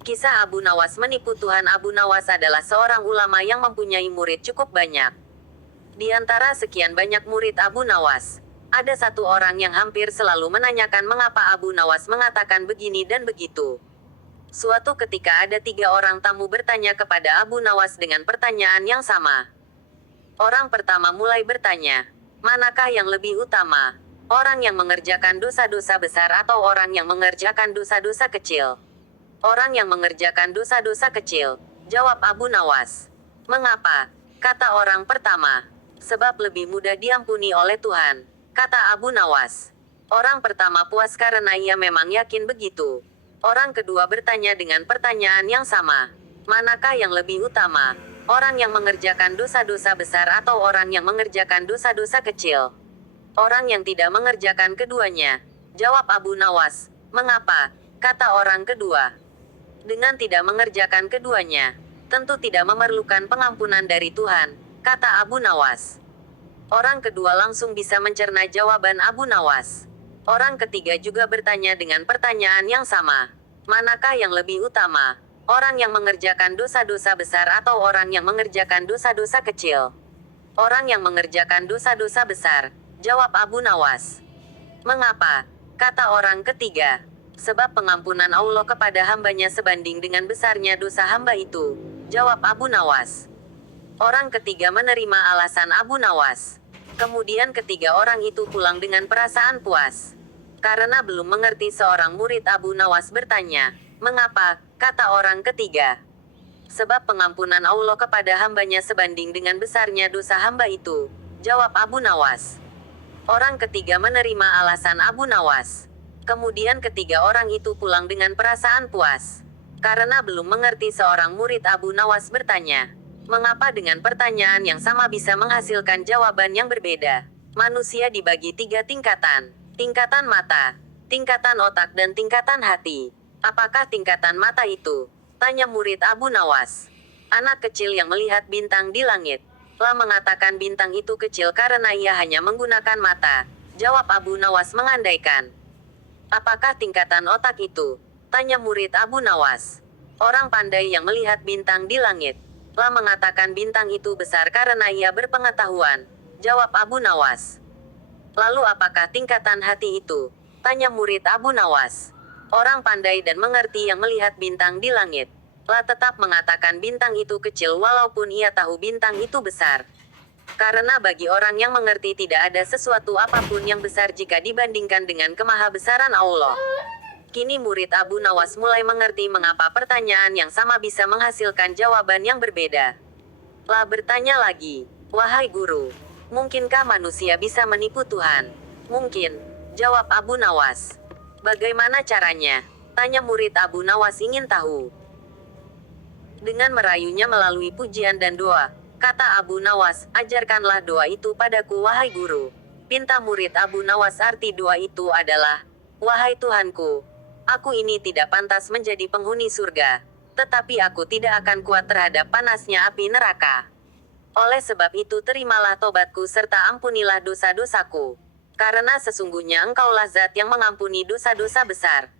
Kisah Abu Nawas menipu Tuhan. Abu Nawas adalah seorang ulama yang mempunyai murid cukup banyak. Di antara sekian banyak murid Abu Nawas, ada satu orang yang hampir selalu menanyakan mengapa Abu Nawas mengatakan begini dan begitu. Suatu ketika ada 3 orang tamu bertanya kepada Abu Nawas dengan pertanyaan yang sama. Orang pertama mulai bertanya, manakah yang lebih utama? Orang yang mengerjakan dosa-dosa besar atau orang yang mengerjakan dosa-dosa kecil? Orang yang mengerjakan dosa-dosa kecil, jawab Abu Nawas. Mengapa? Kata orang pertama. Sebab lebih mudah diampuni oleh Tuhan, kata Abu Nawas. Orang pertama puas karena ia memang yakin begitu. Orang kedua bertanya dengan pertanyaan yang sama. Manakah yang lebih utama? Orang yang mengerjakan dosa-dosa besar atau orang yang mengerjakan dosa-dosa kecil? Orang yang tidak mengerjakan keduanya, jawab Abu Nawas. Mengapa? Kata orang kedua. Dengan tidak mengerjakan keduanya, tentu tidak memerlukan pengampunan dari Tuhan, kata Abu Nawas. Orang kedua langsung bisa mencerna jawaban Abu Nawas. Orang ketiga juga bertanya dengan pertanyaan yang sama. Manakah yang lebih utama? Orang yang mengerjakan dosa-dosa besar atau orang yang mengerjakan dosa-dosa kecil? Orang yang mengerjakan dosa-dosa besar, jawab Abu Nawas. Mengapa? Kata orang ketiga. Sebab pengampunan Allah kepada hambanya sebanding dengan besarnya dosa hamba itu, jawab Abu Nawas. Orang ketiga menerima alasan Abu Nawas. Kemudian ketiga orang itu pulang dengan perasaan puas. Karena belum mengerti, seorang murid Abu Nawas bertanya, mengapa? Kata orang ketiga. Sebab pengampunan Allah kepada hambanya sebanding dengan besarnya dosa hamba itu, jawab Abu Nawas. Orang ketiga menerima alasan Abu Nawas. Kemudian ketiga orang itu pulang dengan perasaan puas. Karena belum mengerti, seorang murid Abu Nawas bertanya, mengapa dengan pertanyaan yang sama bisa menghasilkan jawaban yang berbeda? Manusia dibagi 3 tingkatan. Tingkatan mata, tingkatan otak dan tingkatan hati. Apakah tingkatan mata itu? Tanya murid Abu Nawas. Anak kecil yang melihat bintang di langit, telah mengatakan bintang itu kecil karena ia hanya menggunakan mata, jawab Abu Nawas mengandaikan. Apakah tingkatan otak itu? Tanya murid Abu Nawas. Orang pandai yang melihat bintang di langit, telah mengatakan bintang itu besar karena ia berpengetahuan, jawab Abu Nawas. Lalu apakah tingkatan hati itu? Tanya murid Abu Nawas. Orang pandai dan mengerti yang melihat bintang di langit, telah tetap mengatakan bintang itu kecil walaupun ia tahu bintang itu besar. Karena bagi orang yang mengerti tidak ada sesuatu apapun yang besar jika dibandingkan dengan kemahabesaran Allah. Kini murid Abu Nawas mulai mengerti mengapa pertanyaan yang sama bisa menghasilkan jawaban yang berbeda. Lah bertanya lagi, wahai guru, mungkinkah manusia bisa menipu Tuhan? Mungkin, jawab Abu Nawas. Bagaimana caranya? Tanya murid Abu Nawas ingin tahu. Dengan merayunya melalui pujian dan doa, kata Abu Nawas, ajarkanlah doa itu padaku wahai guru. Pinta murid Abu Nawas. Arti doa itu adalah, wahai Tuhanku, aku ini tidak pantas menjadi penghuni surga, tetapi aku tidak akan kuat terhadap panasnya api neraka. Oleh sebab itu terimalah tobatku serta ampunilah dosa-dosaku. Karena sesungguhnya Engkaulah Zat yang mengampuni dosa-dosa besar,